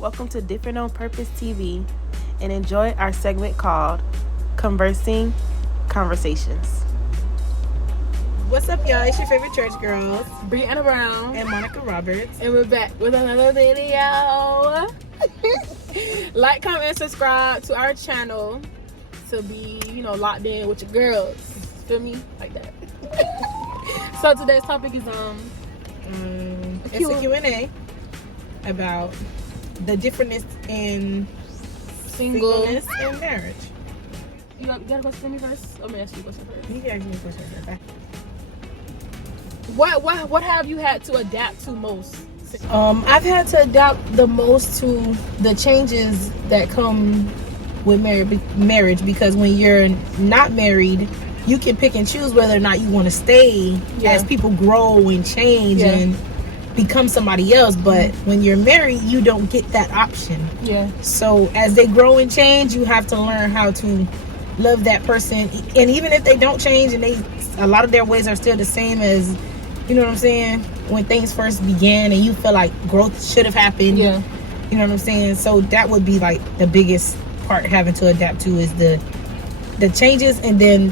Welcome to Different on Purpose TV and enjoy our segment called Convrsn Conversations. What's up, y'all? It's your favorite church girls, Brianna Brown and Monica Roberts. and we're back with another video. Like, comment, and subscribe to our channel to be, locked in with your girls. Feel me? Like that. So today's topic is It's a Q&A about the difference in singleness and marriage. You got a question for me first? Let me ask you a question first. You can ask me a question first. What have you had to adapt to most? I've had to adapt the most to the changes that come with marriage, because when you're not married, you can pick and choose whether or not you want to stay as people grow and change and become somebody else. But when you're married, you don't get that option. Yeah. So as they grow and change, you have to learn how to love that person. And even if they don't change and a lot of their ways are still the same as, you know what I'm saying, when things first began and you feel like growth should have happened. Yeah. You know what I'm saying? So that would be like the biggest part having to adapt to is the changes, and then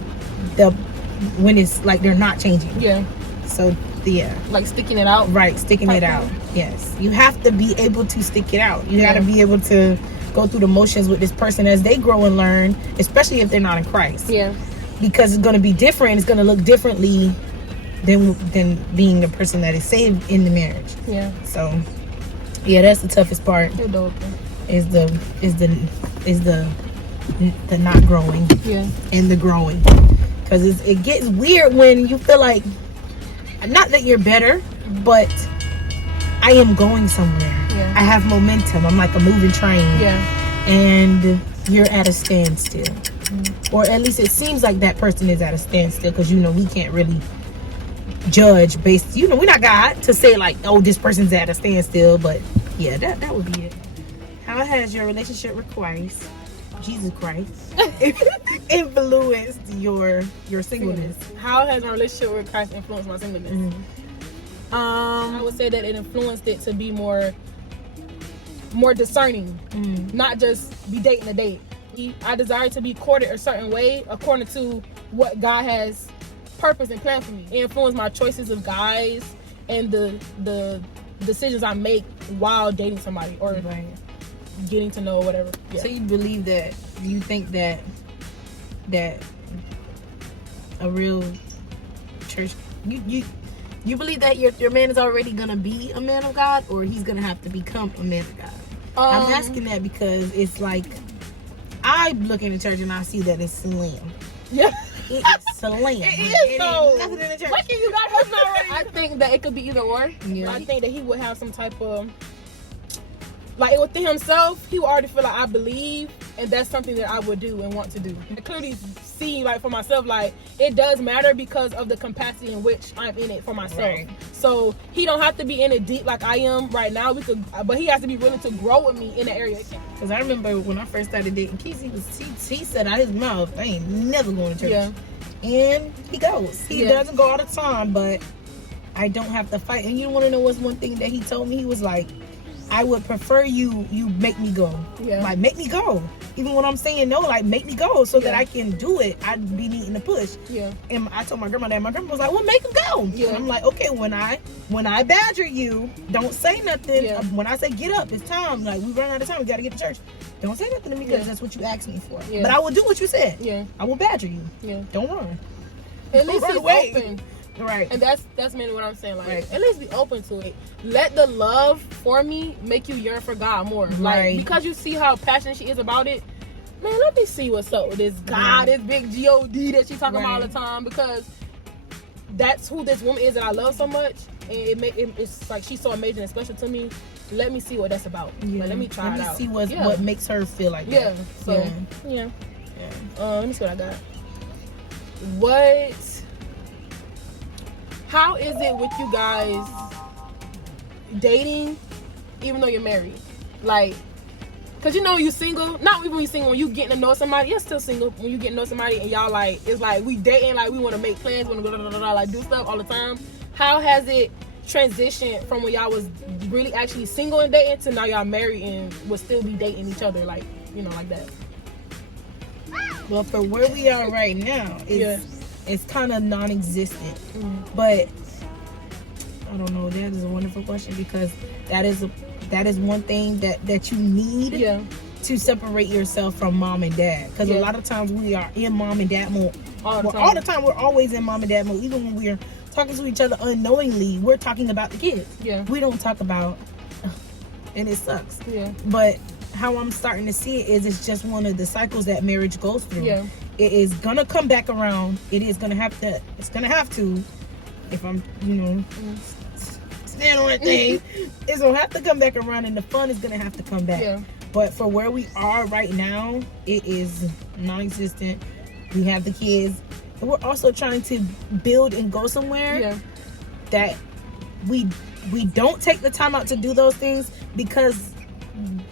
when it's like they're not changing. Yeah. So yeah. Like sticking it out. Right, sticking it out. Yes. You have to be able to stick it out. You got to be able to go through the motions with this person as they grow and learn, especially if they're not in Christ. Yeah. Because it's going to be different. It's going to look differently than being the person that is saved in the marriage. Yeah. So yeah, that's the toughest part. Is the not growing. Yeah. And the growing. Because it gets weird when you feel like, not that you're better, but I am going somewhere. Yeah. I have momentum. I'm like a moving train. Yeah. And you're at a standstill. Mm-hmm. Or at least it seems like that person is at a standstill, because we can't really judge based, we're not God to say like, oh, this person's at a standstill. But yeah, that would be it. How has your relationship with Christ, Jesus Christ, influenced your singleness? How has my relationship with Christ influenced my singleness? Mm-hmm. I would say that it influenced it to be more discerning, not just be dating a date. I desire to be courted a certain way according to what God has purpose and plan for me. It influenced my choices of guys and the decisions I make while dating somebody or getting to know whatever. Yeah. So you think that a real church, you believe that your man is already gonna be a man of God, or he's gonna have to become a man of God? I'm asking that because it's like, I look in the church and I see that it's slim. Yeah. It is slim. It is though. Nothing in the church. What can you got us already? I think that it could be either or. Yeah. I think that he would have some type of, like, within himself, he would already feel like I believe, and that's something that I would do and want to do. And I clearly see, like, for myself, like, it does matter because of the capacity in which I'm in it for myself. Right. So he don't have to be in it deep like I am right now. But he has to be willing to grow with me in the area. Because I remember when I first started dating Keith, he said out his mouth, I ain't never going to church. Yeah. And he goes. He doesn't go all the time, but I don't have to fight. And you want to know what's one thing that he told me? He was like, I would prefer you make me go. Yeah. Like, make me go. Even when I'm saying no, like, make me go so that I can do it. I'd be needing to push. Yeah. And I told my grandma that. My grandma was like, well, make him go. Yeah. And I'm like, okay, when I badger you, don't say nothing. Yeah. When I say get up, it's time. Like, we run out of time. We got to get to church. Don't say nothing to me because that's what you asked me for. Yeah. But I will do what you said. Yeah. I will badger you. Yeah. Don't run. At least Run he's away. open. Right. And that's mainly what I'm saying. Like, Right. at least be open to it. Let the love for me make you yearn for God more. Right. Like, because you see how passionate she is about it, man, let me see what's up with this God, this big God that she's talking about all the time. Because that's who this woman is that I love so much. And it's like she's so amazing and special to me. Let me see what that's about. Yeah. Like, let me try it out. Let me see what makes her feel like that. Yeah. So, yeah. Let me see what I got. How is it with you guys dating, even though you're married? Like, cause you single. Not even when you single. When you getting to know somebody, you're still single. When you get to know somebody and y'all like, it's like we dating, like we want to make plans, want to go like do stuff all the time. How has it transition from when y'all was really actually single and dating to now y'all married and would still be dating each other, like, you know, like that? Well, for where we are right now, it's kind of non-existent. But I don't know. That is a wonderful question, because that is one thing that you need to separate yourself from mom and dad. Because a lot of times we are in mom and dad mode. All the time. We're always in mom and dad mode. Even when we're talking to each other unknowingly, we're talking about the kids. Yeah. We don't talk about, and it sucks. Yeah. But how I'm starting to see it is, it's just one of the cycles that marriage goes through. Yeah. It is gonna come back around. It is gonna have to. It's gonna have to. If I'm, stand on that thing, it's gonna have to come back around, and the fun is gonna have to come back. Yeah. But for where we are right now, it is non-existent. We have the kids, and we're also trying to build and go somewhere that we don't take the time out to do those things, because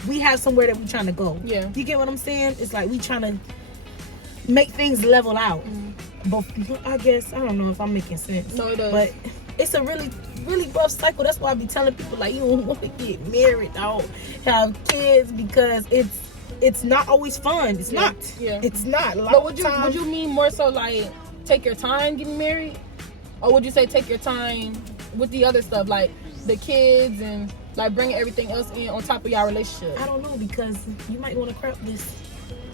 we have somewhere that we're trying to go. Yeah. You get what I'm saying? It's like we trying to make things level out. But I guess, I don't know if I'm making sense. No, it does. But it's a really, really rough cycle. That's why I be telling people, like, you don't want to get married, don't have kids, because it's not always fun. It's not. Yeah. It's not. But would you mean more so like take your time getting married? Or would you say take your time with the other stuff, like the kids and like bringing everything else in on top of your relationship? I don't know, because you might want to crap this.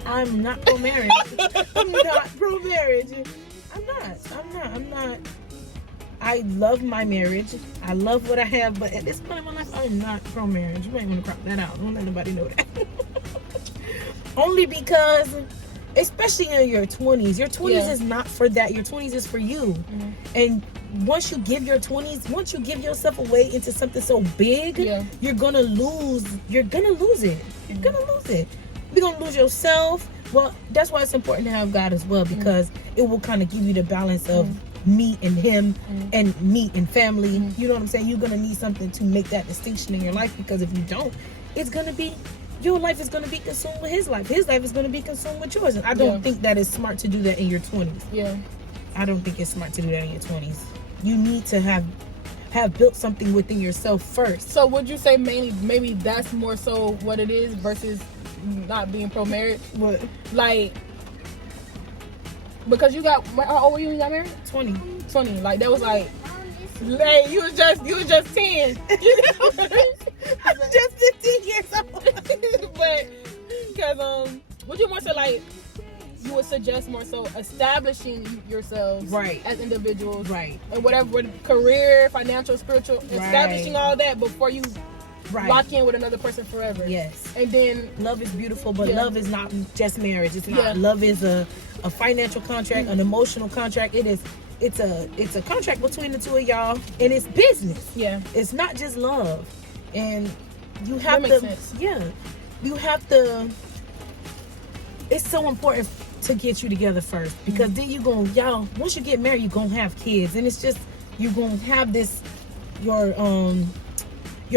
I'm not pro-marriage. I'm not pro-marriage. I'm not. I love my marriage. I love what I have, but at this point in my life, I'm not pro-marriage. You might want to crop that out. Don't let nobody know that. Only because, especially in your 20s, your 20s is not for that. Your 20s is for you. And once you give your 20s, once you give yourself away into something so big, you're gonna lose it. You're gonna lose it. You're gonna lose yourself. Well, that's why it's important to have God as well, because it will kind of give you the balance of me and him and me and family. You know what I'm saying? You're gonna need something to make that distinction in your life, because if you don't, it's gonna be, your life is gonna be consumed with his life. His life is gonna be consumed with yours. And I don't think that it's smart to do that in your 20s. Yeah. I don't think it's smart to do that in your 20s. You need to have built something within yourself first. So would you say maybe that's more so what it is versus not being pro-marriage? What? Like, because you got, how old were you when you got married? 20. Like, that was like, hey, you was just 10. I was just 15 years old. But because would you more so like, you would suggest more so establishing yourselves as individuals, and whatever, career, financial, spiritual, establishing all that before you lock in with another person forever. Yes. And then love is beautiful, but love is not just marriage. It's not. Love is a financial contract, an emotional contract. It's a contract between the two of y'all, and it's business. Yeah. It's not just love. And you have to you have to, it's so important to get you together first, because then once you get married, you're gonna have kids, and it's just, you're gonna have this, your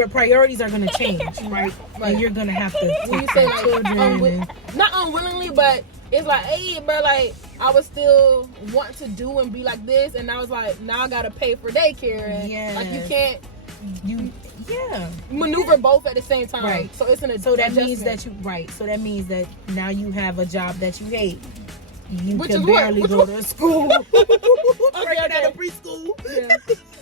priorities are gonna change, right? And you're gonna have to when you say like children, not unwillingly, but it's like, hey, bro, like I was still want to do and be like this, and I was like, now I gotta pay for daycare, and like you can't maneuver both at the same time. Right. So it's that means that So that means that now you have a job that you hate. You can barely go to school. Working at a preschool. Yeah.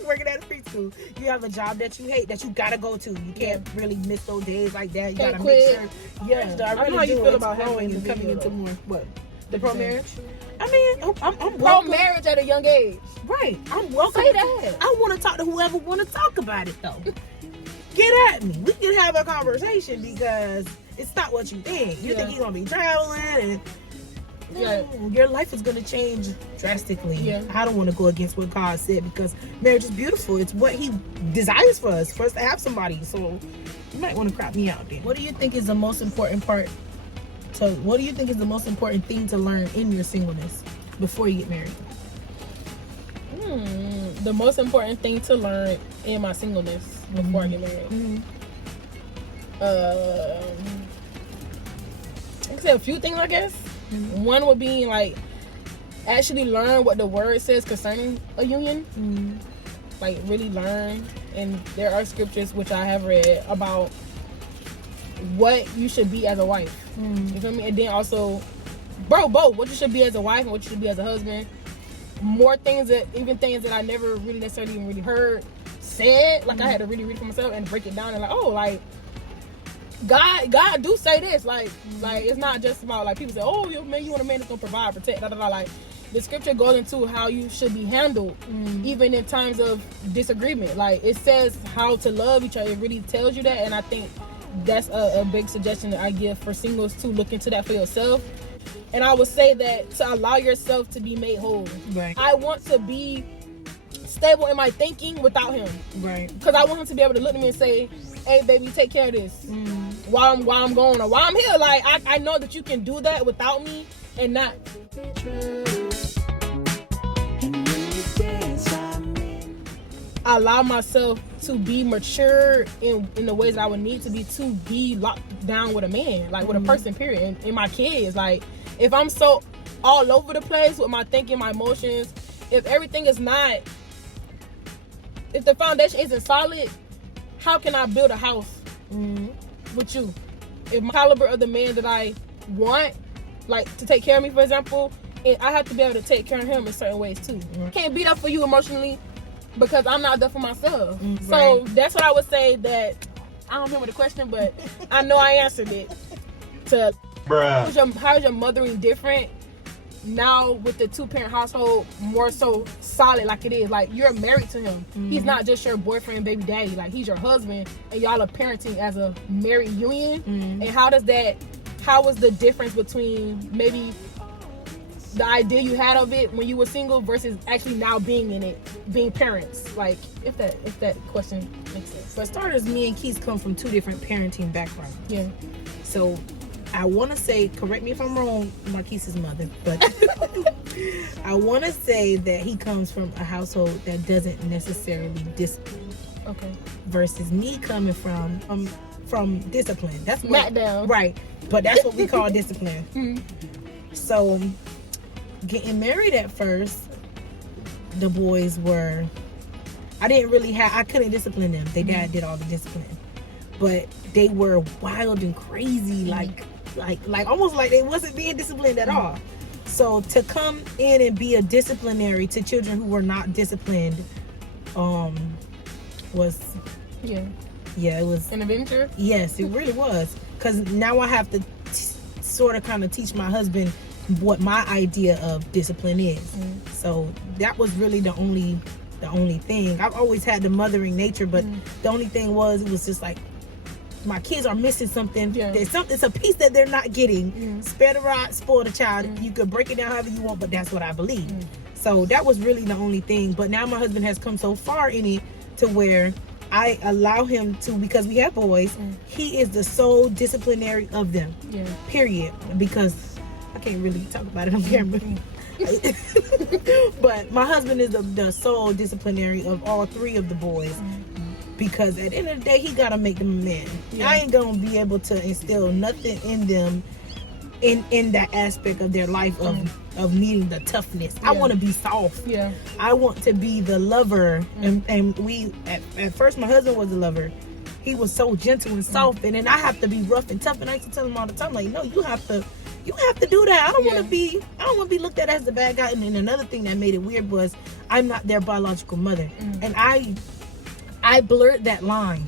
Working at a preschool. You have a job that you hate, that you gotta go to. You can't really miss those days like that. You gotta make sure. Yeah, I really know how you feel about having and coming into more. What? The pro-marriage? I mean, I'm pro-marriage at a young age. Right. I'm welcome. Say that. I want to talk to whoever want to talk about it, though. Get at me. We can have a conversation, because it's not what you think. You think you're going to be traveling and... No, your life is going to change drastically. Yeah. I don't want to go against what God said, because marriage is beautiful. It's what he desires for us to have somebody. So you might want to crop me out there. What do you think is the most important part? So what do you think is the most important thing to learn in your singleness before you get married? The most important thing to learn in my singleness before I get married. I can say a few things, I guess. One would be like actually learn what the word says concerning a union. Like really learn and there are scriptures which I have read about what you should be as a wife. You feel me? And then also, both what you should be as a wife and what you should be as a husband. More things that I never really necessarily even really heard said. Like I had to really read it for myself and break it down and like, oh, like God do say this. Like it's not just about like people say, oh, you want a man that's gonna provide, protect, like the scripture goes into how you should be handled, even in times of disagreement. Like it says how to love each other. It really tells you that, and I think that's a big suggestion that I give for singles to look into that for yourself. And I would say that to allow yourself to be made whole. Right. I want to be stable in my thinking without him. Right. Because I want him to be able to look at me and say, hey, baby, take care of this. While I'm going or while I'm here. Like, I know that you can do that without me and not. Allow myself to be mature in the ways that I would need to be locked down with a man, like with a person, period. And my kids, like, if I'm so all over the place with my thinking, my emotions, if everything is not, if the foundation isn't solid, how can I build a house with you? If my caliber of the man that I want, like to take care of me, for example, and I have to be able to take care of him in certain ways too. Can't be there for you emotionally because I'm not there for myself. So that's what I would say. That I don't remember the question, but I know I answered it. To how's your mothering different now with the 2-parent household, more so solid like it is? Like you're married to him. He's not just your boyfriend, baby daddy. Like he's your husband, and y'all are parenting as a married union. And how was the difference between maybe the idea you had of it when you were single versus actually now being in it, being parents? Like if that question makes sense. For starters, me and Keith come from 2 different parenting backgrounds. Yeah. So I want to say, correct me if I'm wrong, Marquise's mother, but I want to say that he comes from a household that doesn't necessarily discipline. Okay. Versus me coming from discipline. That's Smack down. Right. But that's what we call discipline. So getting married at first, the boys were, I couldn't discipline them. Their dad did all the discipline. But they were wild and crazy, like almost like they wasn't being disciplined at all. So to come in and be a disciplinary to children who were not disciplined, was it was an adventure. Yes, it really was. Because now I have to sort of kind of teach my husband what my idea of discipline is. So that was really the only thing. I've always had the mothering nature, but the only thing was, it was just like, my kids are missing something. It's a piece that they're not getting. Spare the rod, spoil the child. You could break it down however you want, but that's what I believe. So that was really the only thing. But now my husband has come so far in it to where I allow him to, because we have boys, he is the sole disciplinary of them. Period. Because I can't really talk about it on camera. But my husband is the sole disciplinary of all 3 of the boys. Because at the end of the day, he gotta make them a man. I ain't gonna be able to instill nothing in them in that aspect of their life of needing the toughness. I want to be soft. I want to be the lover. And we at first, my husband was a lover. He was so gentle and soft, and then I have to be rough and tough. And I used to tell him all the time, like, no, you have to do that. I don't want to be looked at as the bad guy. And then another thing that made it weird was I'm not their biological mother, and I blurred that line.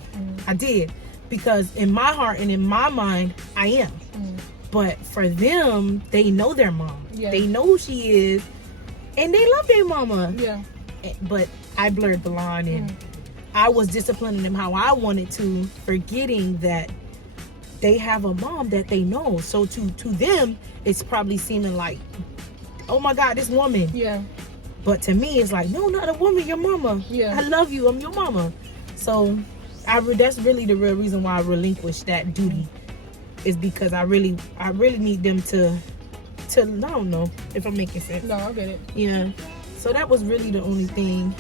I did, because in my heart and in my mind, I am. But for them, they know their mom. They know who she is, and they love their mama. But I blurred the line, and I was disciplining them how I wanted to, forgetting that they have a mom that they know. So to them, it's probably seeming like, oh my God, this woman. But to me, it's like, no, not a woman, your mama. I love you, I'm your mama. So that's really the real reason why I relinquished that duty, is because I really need them to I don't know if I'm making sense. No, I get it. Yeah. So that was really the only thing.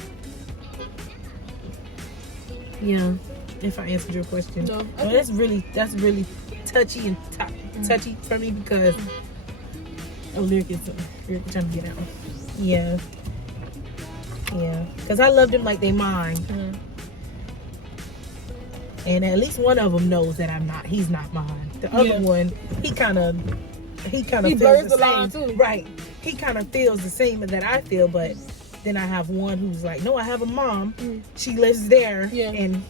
Yeah. If I answered your question. No. Okay. Well, that's really touchy and touchy for me, because lyric is trying to get out. Yeah. Because I love them like they mine. And at least one of them knows that he's not mine. The other one, he kind of feels blurs the the line same. too. Right. He kind of feels the same that I feel, but then I have one who's like, no, I have a mom. She lives there. Yeah. And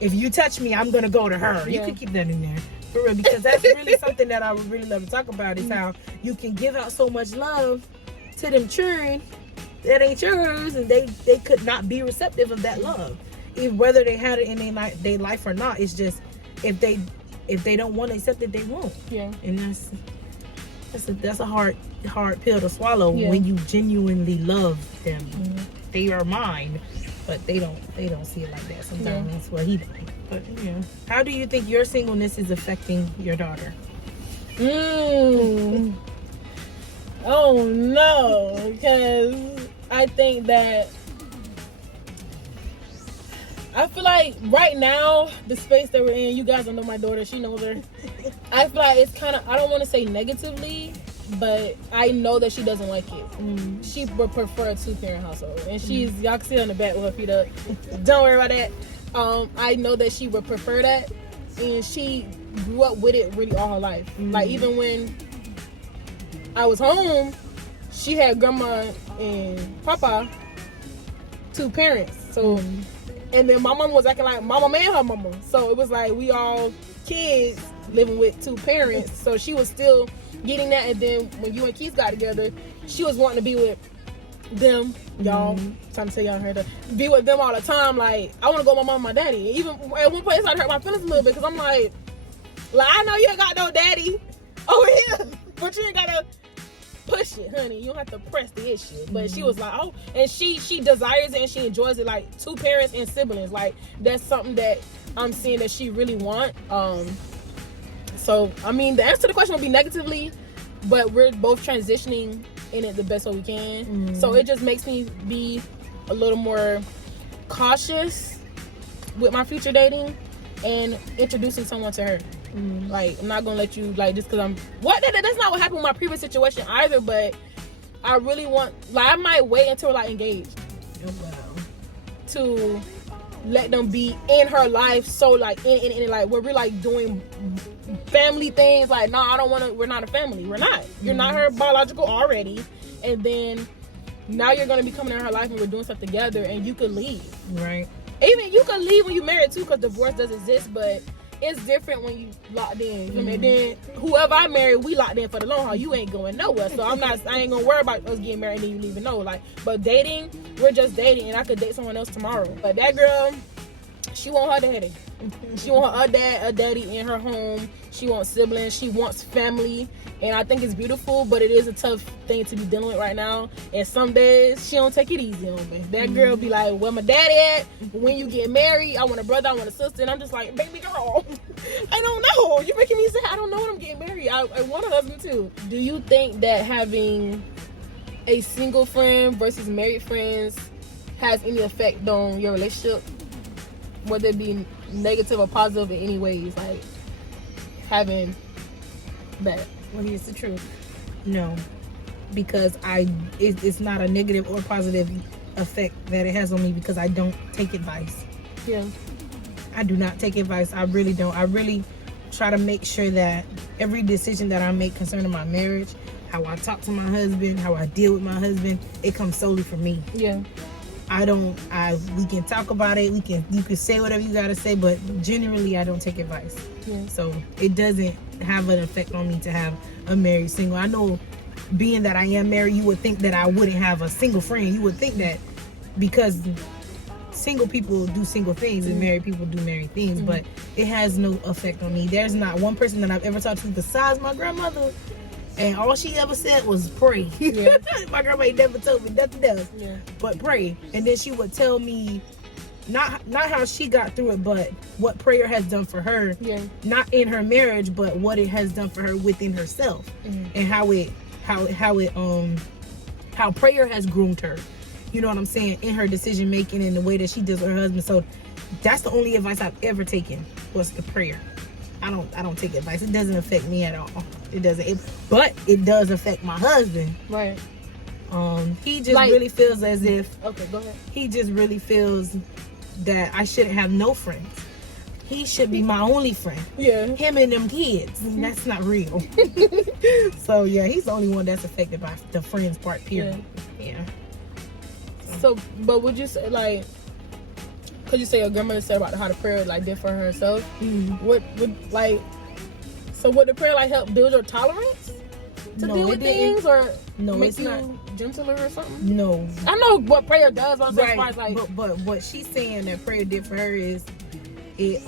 if you touch me, I'm going to go to her. You can keep that in there. For real, because that's really something that I would really love to talk about is how you can give out so much love to them children that ain't yours, and they could not be receptive of that love. Whether they had it in their life or not, it's just if they don't want to accept it, they won't. Yeah. And that's a hard pill to swallow when you genuinely love them. They are mine, but they don't see it like that sometimes. That's what he does. But how do you think your singleness is affecting your daughter? Oh no, because I think that I feel like right now, the space that we're in, you guys don't know my daughter, she knows her. I feel like it's kind of, I don't want to say negatively, but I know that she doesn't like it. She would prefer a 2-parent household. And y'all can see her on the back with her feet up. Don't worry about that. I know that she would prefer that. And she grew up with it really all her life. Like, even when I was home, she had grandma and papa, 2 parents. So, and then my mama was acting like mama and her mama. So it was like we all kids living with 2 parents. So she was still getting that. And then when you and Keith got together, she was wanting to be with them. Y'all, trying to tell y'all her to be with them all the time. Like, I want to go with my mom and my daddy. Even at one point, it started to hurt my feelings a little bit because I'm like, I know you ain't got no daddy over here, but you ain't got to push it, honey. You don't have to press the issue. But she was like, oh, and she desires it and she enjoys it. Like, 2 parents and siblings, like, that's something that I'm seeing that she really want. So I mean, the answer to the question will be negatively, but we're both transitioning in it the best way we can. So it just makes me be a little more cautious with my future dating and introducing someone to her. Like, I'm not gonna let you, like, just because that's not what happened with my previous situation either, but I really want, like, I might wait until we're, like, engaged to let them be in her life. So, like, in like, where we're, like, doing family things. Like, no, I don't want to, we're not a family. We're not. You're not her biological already. And then now you're going to be coming in her life and we're doing stuff together, and you could leave. Right. Even you could leave when you're married too, because divorce does exist, but it's different when you locked in. I mean, then whoever I marry, we locked in for the long haul. You ain't going nowhere. So I ain't gonna worry about us getting married and you leaving. No, like, but dating, we're just dating, and I could date someone else tomorrow. But that girl, she want her daddy. She want her daddy in her home. She wants siblings. She wants family. And I think it's beautiful, but it is a tough thing to be dealing with right now. And some days she don't take it easy on me. That girl be like, where my daddy at? When you get married, I want a brother, I want a sister. And I'm just like, baby girl, I don't know. You're making me say I don't know when I'm getting married. I want a husband too. Do you think that having a single friend versus married friends has any effect on your relationship? Whether it be negative or positive in any ways, like having that. Well, here's the truth. No, because it's not a negative or positive effect that it has on me, because I don't take advice. Yeah. I do not take advice. I really don't. I really try to make sure that every decision that I make concerning my marriage, how I talk to my husband, how I deal with my husband, it comes solely from me. Yeah. We can talk about it. You can say whatever you gotta say, but generally I don't take advice. Yeah. So it doesn't have an effect on me to have a married single. I know, being that I am married, you would think that I wouldn't have a single friend. You would think that because single people do single things and married people do married things, but it has no effect on me. There's not one person that I've ever talked to besides my grandmother, and all she ever said was pray. Yeah. My grandma ain't never told me nothing else, but pray. And then she would tell me not how she got through it, but what prayer has done for her. Yeah. Not in her marriage, but what it has done for her within herself, and how prayer has groomed her. You know what I'm saying? In her decision making and the way that she does with her husband. So that's the only advice I've ever taken, was the prayer. I don't take advice. It doesn't affect me at all. It doesn't. But it does affect my husband. Right. He just really feels as if. Okay, go ahead. He just really feels that I shouldn't have no friends. he should be my only friend. Yeah. Him and them kids. That's not real. So yeah, he's the only one that's affected by the friends part, period. Yeah. So, but would you say, like, could you say your grandmother said about how the prayer, like, did for herself? What would, like, so would the prayer, like, help build your tolerance to deal with things, or make you gentler or something? No. I know what prayer does, but as far as, like, but what she's saying that prayer did for her is it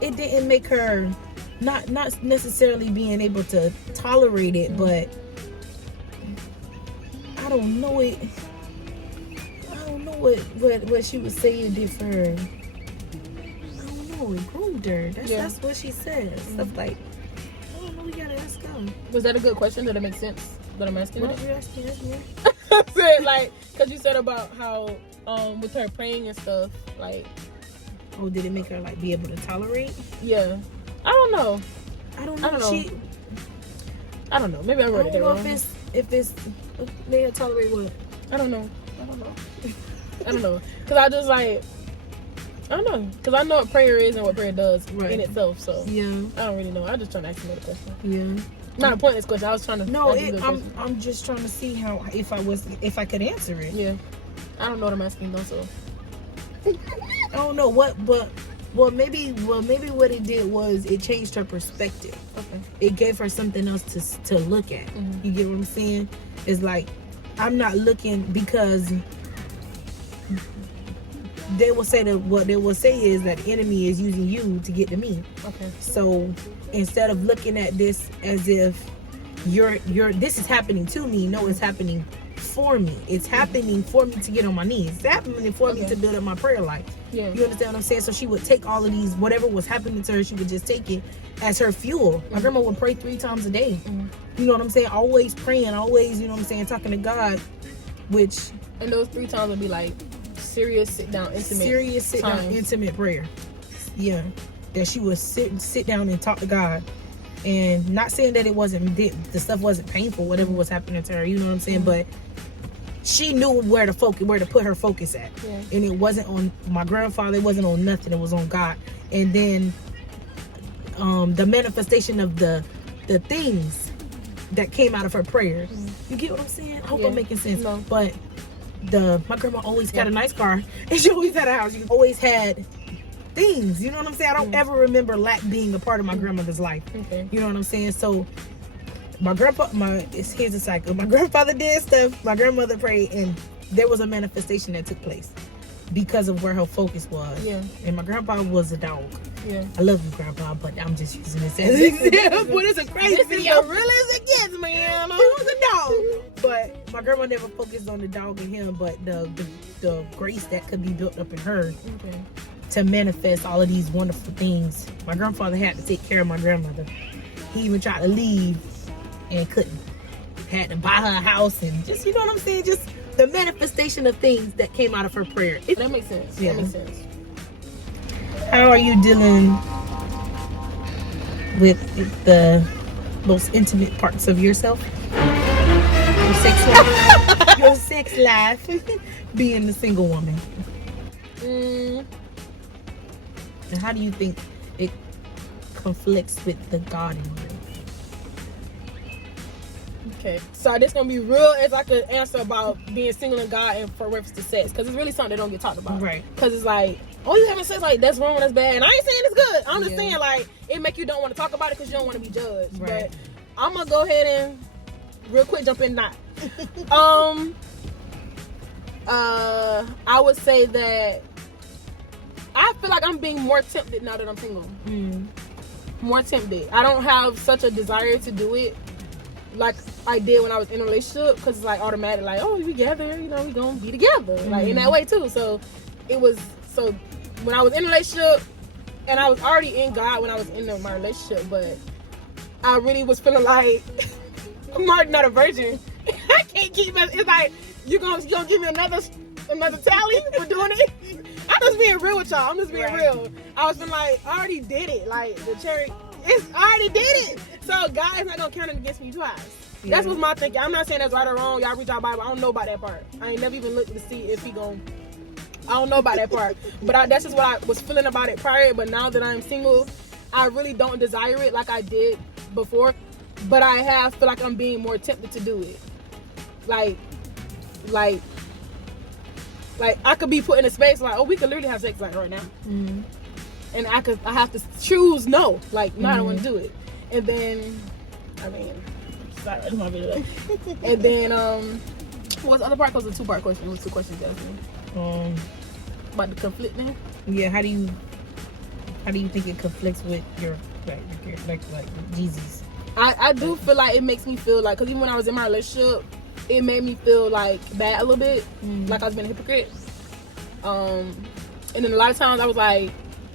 didn't make her not necessarily being able to tolerate it, but I don't know it. I don't know what she was saying did for her. I don't know. It groomed her. That's what she says. Stuff like, I don't know. We gotta ask them. Was that a good question? Did it make sense that I'm asking? What did you ask me? Like, cause you said about how with her praying and stuff, like. Oh, did it make her like be able to tolerate? Yeah. I don't know. I don't know. I don't know. Maybe I wrote it wrong. If it's made her tolerate what? I don't know. Cause I just like, I don't know. Cause I know what prayer is and what prayer does in itself. So yeah, I don't really know. I just trying to ask another question. Yeah. Not a pointless question. I was trying to. No, I'm just trying to see how if I could answer it. Yeah. I don't know what I'm asking though. So. I don't know what, but maybe what it did was it changed her perspective. Okay. It gave her something else to look at. You get what I'm saying? It's like I'm not looking, because they will say that what they will say is that the enemy is using you to get to me. Okay. So instead of looking at this as if you're this is happening to me, no, it's happening for me. It's happening for me to get on my knees. It's happening for me to build up my prayer life. Yeah. You understand what I'm saying? So she would take all of these, whatever was happening to her, she would just take it as her fuel. My grandma would pray 3 times a day. You know what I'm saying? Always praying, always, you know what I'm saying, talking to God, which... And those 3 times would be like serious sit-down, intimate prayer. Yeah. That she would sit down and talk to God. And not saying that the stuff wasn't painful, whatever was happening to her, you know what I'm saying? But she knew where to put her focus at. Yeah. And it wasn't on my grandfather, it wasn't on nothing, it was on God. And then the manifestation of the things that came out of her prayers. You get what I'm saying? I hope I'm making sense. No. But my grandma always got a nice car, and she always had a house. She always had things, you know what I'm saying? I don't ever remember lack being a part of my grandmother's life. Okay. You know what I'm saying? So here's a cycle. My grandfather did stuff, my grandmother prayed, and there was a manifestation that took place because of where her focus was. Yeah. And my grandpa was a dog. Yeah. I love you, Grandpa, but I'm just using this as an example. It's a crazy video. Real as it gets, man. He was a dog. But my grandma never focused on the dog and him, but the grace that could be built up in her to manifest all of these wonderful things. My grandfather had to take care of my grandmother. He even tried to leave and couldn't. Had to buy her a house and just, you know what I'm saying? Just the manifestation of things that came out of her prayer. That makes sense. Yeah. That makes sense. How are you dealing with the most intimate parts of yourself? Your sex life? Your sex life being a single woman. And how do you think it conflicts with the God in you? Okay, so this gonna be real as I could answer about being single and God and for reference to sex, because it's really something that don't get talked about. Right. Because it's like, oh, you having sex, like that's wrong, that's bad. And I ain't saying it's good. I'm just saying like it make you don't want to talk about it because you don't want to be judged. Right. But I'm gonna go ahead and real quick jump in. I would say that I feel like I'm being more tempted now that I'm single. More tempted. I don't have such a desire to do it like I did when I was in a relationship, because it's like automatic, like, oh, we together, you know, we gonna be together, like in that way too. So it was, so when I was in a relationship, and I was already in God when I was in my relationship, but I really was feeling like I'm not a virgin. I can't keep it. It's like you gonna give me another tally for doing it. I'm just being real with y'all. I'm just being real. I was feeling like I already did it. Like the cherry, I already did it. So God is not gonna count it against me twice. That's what's my thinking. I'm not saying that's right or wrong. Y'all read y'all Bible. I don't know about that part. I ain't never even looked to see if he gonna I don't know about that part. But that's just what I was feeling about it prior. But now that I'm single, I really don't desire it like I did before. But I feel like I'm being more tempted to do it. Like I could be put in a space like, oh, we could literally have sex like right now. Mm-hmm. And I have to choose no. Like, no, I don't want to do it. And then, sorry, I just want to be like. And then, what's the other part? Because it was a 2-part question. It was 2 questions you asked me. About the conflicting. Yeah, how do you think it conflicts with your like Jesus? I do feel like it makes me feel like, because even when I was in my relationship, it made me feel like bad a little bit, like I was being a hypocrite. And then a lot of times I was like,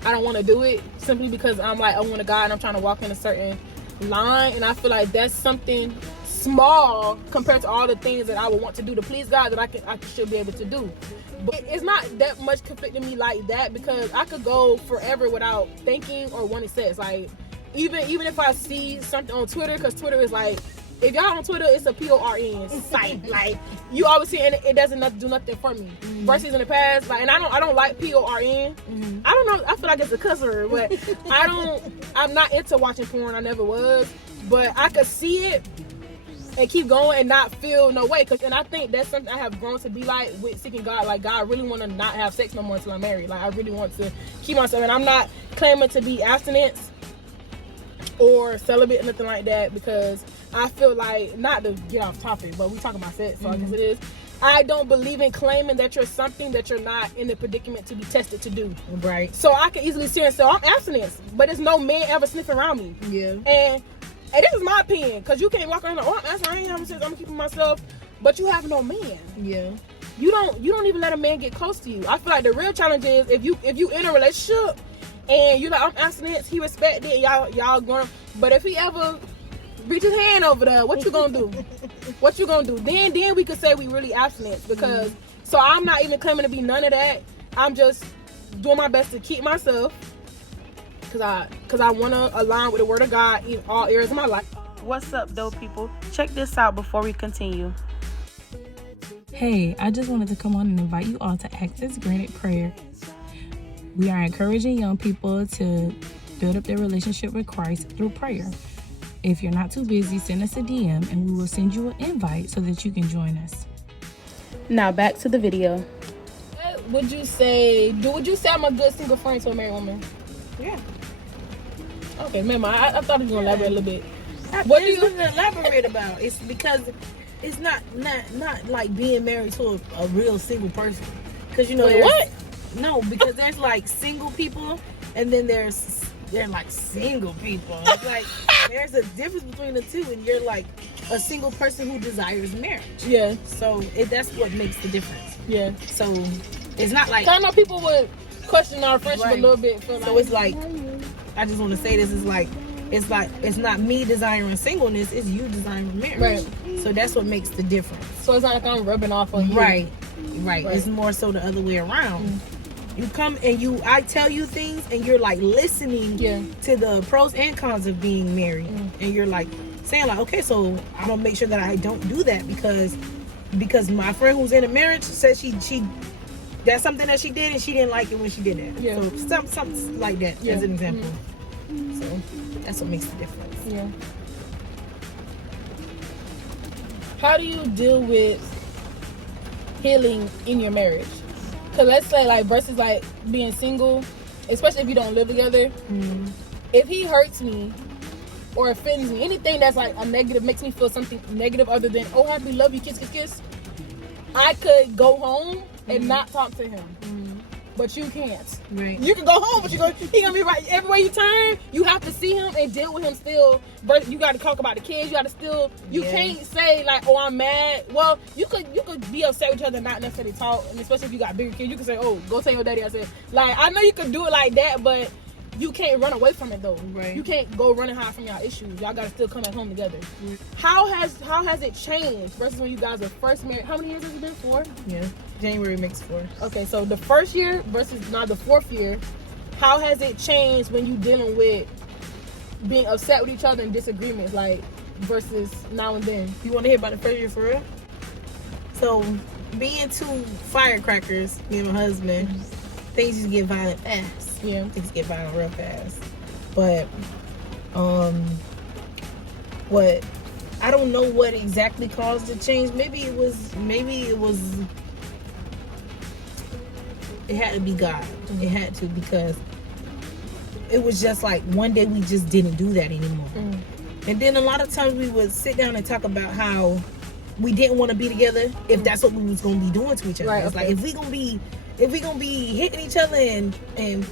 I don't want to do it simply because I'm like, I want a God and I'm trying to walk in a certain line, and I feel like that's something small compared to all the things that I would want to do to please God that I should be able to do. But it's not that much conflicting me like that, because I could go forever without thinking or wanting sex. Like, even if I see something on Twitter, because Twitter is like, if y'all on Twitter, it's a PORN site. Like, you always see, and it doesn't do nothing for me. Versus in the past, like, and I don't like PORN. I don't know. I feel like it's a cuss word, but I'm not into watching porn. I never was, but I could see it and keep going and not feel no way. And I think that's something I have grown to be like with seeking God. Like, God, I really want to not have sex no more until I'm married. Like, I really want to keep myself, and I'm not claiming to be abstinence or celibate or nothing like that, because I feel like, not to get off topic, but we talking about sex, so I guess it is. I don't believe in claiming that you're something that you're not in the predicament to be tested to do. Right. So I can easily sit and say, I'm abstinence, but there's no man ever sniffing around me. Yeah. And this is my opinion, because you can't walk around like, I'm abstinent, I ain't having sex, I'm keeping myself, but you have no man. Yeah. You don't even let a man get close to you. I feel like the real challenge is if you in a relationship and you like, I'm abstinent, he respect it, y'all going, but if he ever reach his hand over there, what you gonna do? What you gonna do? Then we could say we really abstinent, because so I'm not even claiming to be none of that. I'm just doing my best to keep myself, because I want to align with the word of God in all areas of my life. What's up, dope people? Check this out before we continue. Hey, I just wanted to come on and invite you all to Access Granted Prayer. We are encouraging young people to build up their relationship with Christ through prayer. If you're not too busy, send us a DM and we will send you an invite so that you can join us. Now back to the video. Would you say I'm a good single friend to a married woman? Yeah. Okay, remember, I thought you were going to elaborate a little bit. What do you elaborate about? It's because it's not like being married to a real single person. Because what? No, because there's like single people, and then they're like single people. It's like there's a difference between the two, and you're like a single person who desires marriage. Yeah. So that's what makes the difference. Yeah. So it's not like, I know people would question our friendship a little bit. So it's like, I just want to say this is like, it's not me desiring singleness, it's you desiring marriage. Right. So that's what makes the difference. So it's not like I'm rubbing off on you. Right. It's more so the other way around. You come and I tell you things, and you're like listening to the pros and cons of being married, and you're like saying like, okay, so I'm gonna make sure that I don't do that because my friend who's in a marriage says she that's something that she did and she didn't like it when she did it. Yeah. So something like that as an example. So that's what makes the difference. Yeah. How do you deal with healing in your marriage? Because let's say, like, versus like being single, especially if you don't live together, if he hurts me or offends me, anything that's like a negative, makes me feel something negative other than, oh, happy, love you, kiss, kiss, kiss, I could go home and not talk to him. But you can't. Right. You can go home, but he gonna be right everywhere you turn. You have to see him and deal with him still. But you got to talk about the kids. You got to still. You can't say like, "Oh, I'm mad." Well, you could be upset with each other and not necessarily talk. And especially if you got bigger kids, you can say, "Oh, go tell your daddy I said." Like, I know you could do it like that, but you can't run away from it though. Right. You can't go running high from y'all issues. Y'all got to still come at home together. How has it changed versus when you guys were first married? How many years has it been? 4? Yeah. January makes 4. Okay, so the first year versus now the 4th year, how has it changed when you dealing with being upset with each other and disagreements, like versus now and then? You want to hear about the first year for real? So being two firecrackers, me and my husband, things just get violent fast. Yeah. Things get violent real fast. But what I don't know what exactly caused the change. Maybe it had to be God. It had to, because it was just like one day we just didn't do that anymore. And then a lot of times we would sit down and talk about how we didn't want to be together if that's what we was gonna be doing to each other. Right, It's okay. like if we gonna be hitting each other and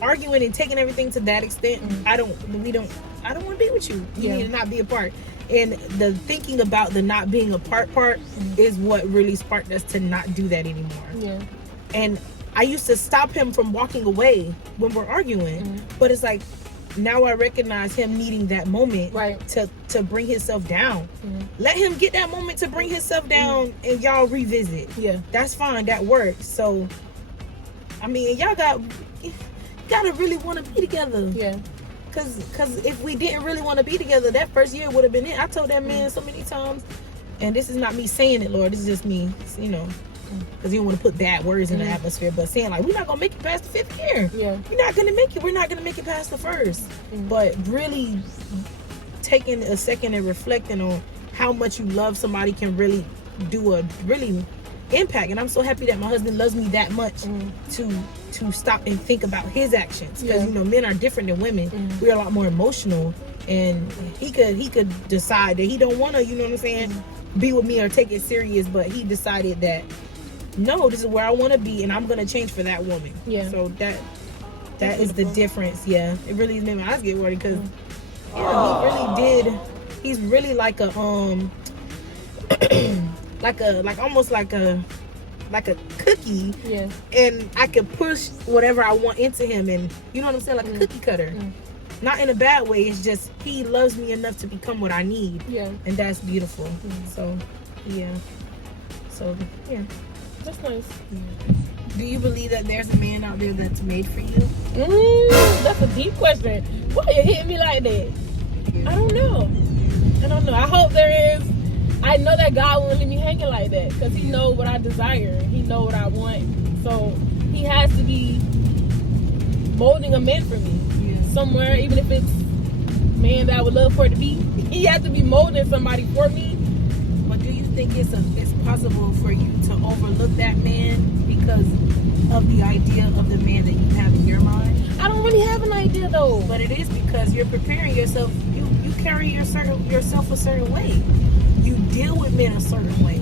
arguing and taking everything to that extent, I don't want to be with you. You need to not be apart. And the thinking about the not being apart part is what really sparked us to not do that anymore. Yeah. And I used to stop him from walking away when we're arguing, but it's like now I recognize him needing that moment to bring himself down. Let him get that moment to bring himself down, and y'all revisit. Yeah, that's fine. That works. So, I mean, y'all gotta really want to be together. Yeah. Cause if we didn't really want to be together, that first year would have been it. I told that man so many times, and this is not me saying it, Lord. This is just me, because you don't want to put bad words in the atmosphere, but saying like, we're not gonna make it past the 5th year. Yeah, we're not gonna make it. We're not gonna make it past the 1st. But really taking a second and reflecting on how much you love somebody can really do a really impact. And I'm so happy that my husband loves me that much to stop and think about his actions, because men are different than women. We're a lot more emotional, and he could decide that he don't want to, be with me or take it serious, but he decided that no, this is where I want to be, and I'm gonna change for that woman. Yeah. So that is the difference. Yeah, it really made my eyes get worried, because he really did. He's really like a almost like a cookie. Yeah. And I could push whatever I want into him, and you know what I'm saying, like a cookie cutter. Not in a bad way. It's just he loves me enough to become what I need. Yeah. And that's beautiful. So, yeah. That's nice. Yeah. Do you believe that there's a man out there that's made for you? That's a deep question. Why are you hitting me like that? Yeah. I don't know. I hope there is. I know that God won't leave me hanging like that, because he knows what I desire. He knows what I want. So he has to be molding a man for me. Somewhere, even if it's man that I would love for it to be, he has to be molding somebody for me. But do you think it's possible for you to overlook that man because of the idea of the man that you have in your mind? I don't really have an idea though. But it is because you're preparing yourself. You carry yourself a certain way. You deal with men a certain way.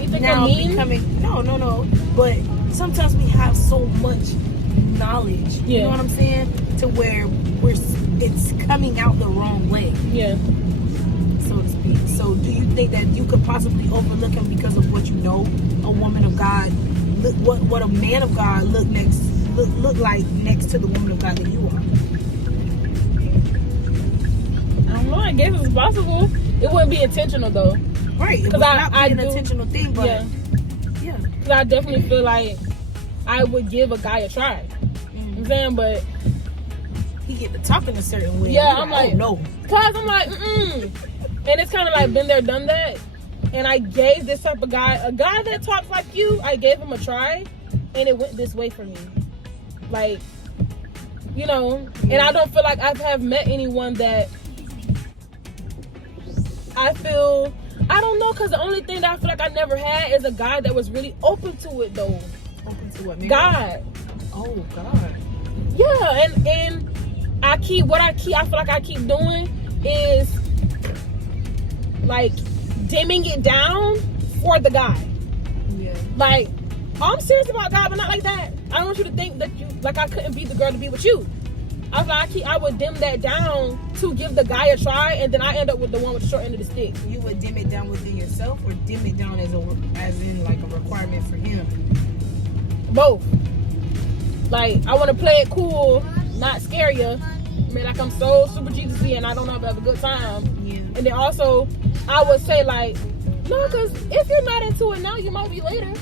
You think I'm mean? No. But sometimes we have so much knowledge. You know what I'm saying? To where it's coming out the wrong way. Yeah. So to speak. So do you think that you could possibly overlook him because of what you know? A woman of God, what a man of God look like next to the woman of God that you are? I don't know. I guess it's possible. It wouldn't be intentional though. Right. Because I an intentional thing, but yeah. Because I definitely feel like I would give a guy a try. You know what I'm saying? But he get to talking a certain way. Yeah, I'm like, no. Cause I'm like, and it's kind of like been there, done that. And I gave this type of guy, a guy that talks like you, I gave him a try, and it went this way for me. Like, and I don't feel like I have met anyone that I don't know, cause the only thing that I feel like I never had is a guy that was really open to it though. Open to what? Marriage? God. Oh God. Yeah, and I feel like I keep doing is like dimming it down for the guy. Yeah. Like, I'm serious about God, but not like that. I don't want you to think that I couldn't be the girl to be with you. I was like, I would dim that down to give the guy a try, and then I end up with the one with the short end of the stick. You would dim it down within yourself, or dim it down as in like a requirement for him? Both. Like, I want to play it cool, not scare you. I mean, like, I'm so super Jesus-y and I don't know if I have a good time. Yeah. And then also, I would say, like, no, because if you're not into it now, you might be later.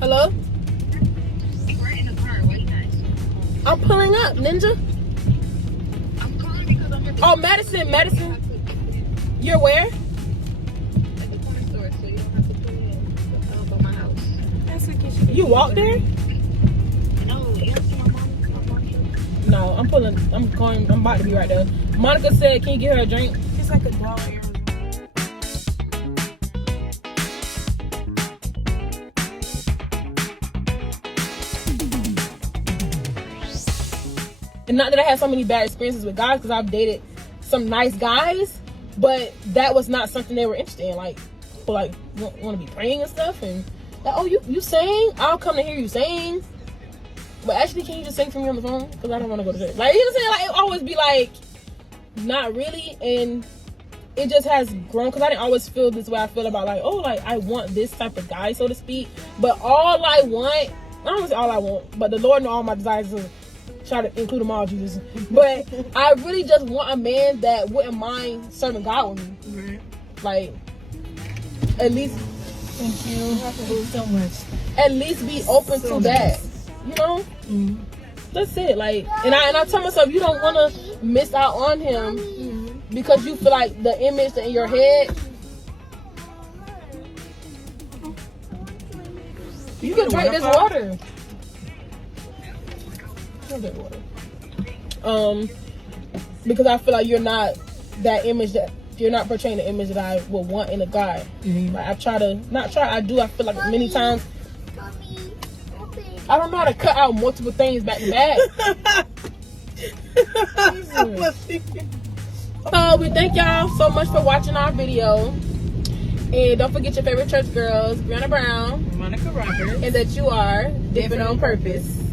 Hello? We're in the car. What you guys? I'm pulling up, Ninja. I'm calling because I'm... Oh, Madison. You're where? You walk there? No, you don't see my mom? No, I'm about to be right there. Monica said, can you get her a drink? It's like a dog area. And not that I had so many bad experiences with guys, because I've dated some nice guys, but that was not something they were interested in. Like, people like want to be praying and stuff, and like, oh, you sing? I'll come to hear you sing. But actually, can you just sing for me on the phone? Because I don't want to go to church. Like, you know what I'm saying? Like, it always be like, not really. And it just has grown, because I didn't always feel this way I feel about, like, oh, like, I want this type of guy, so to speak. But all I want, I don't want to say all I want, but the Lord knows all my desires. Try to include them all, Jesus. But I really just want a man that wouldn't mind serving God with me. Right. Like, at least, Thank you so much. at least be open So to that. nice. You know? Mm-hmm. That's it. Like, and I tell myself, you don't want to miss out on him because you feel like the image in your head. You can drink this water. Drink water. Because I feel like you're not that image, that you're not portraying the image that I would want in a guy. Mm-hmm. Like, I feel like many times I don't know how to cut out multiple things back to back. So we thank y'all so much for watching our video. And don't forget your favorite church girls, Brianna Brown, Monica Roberts. and that you are different on purpose.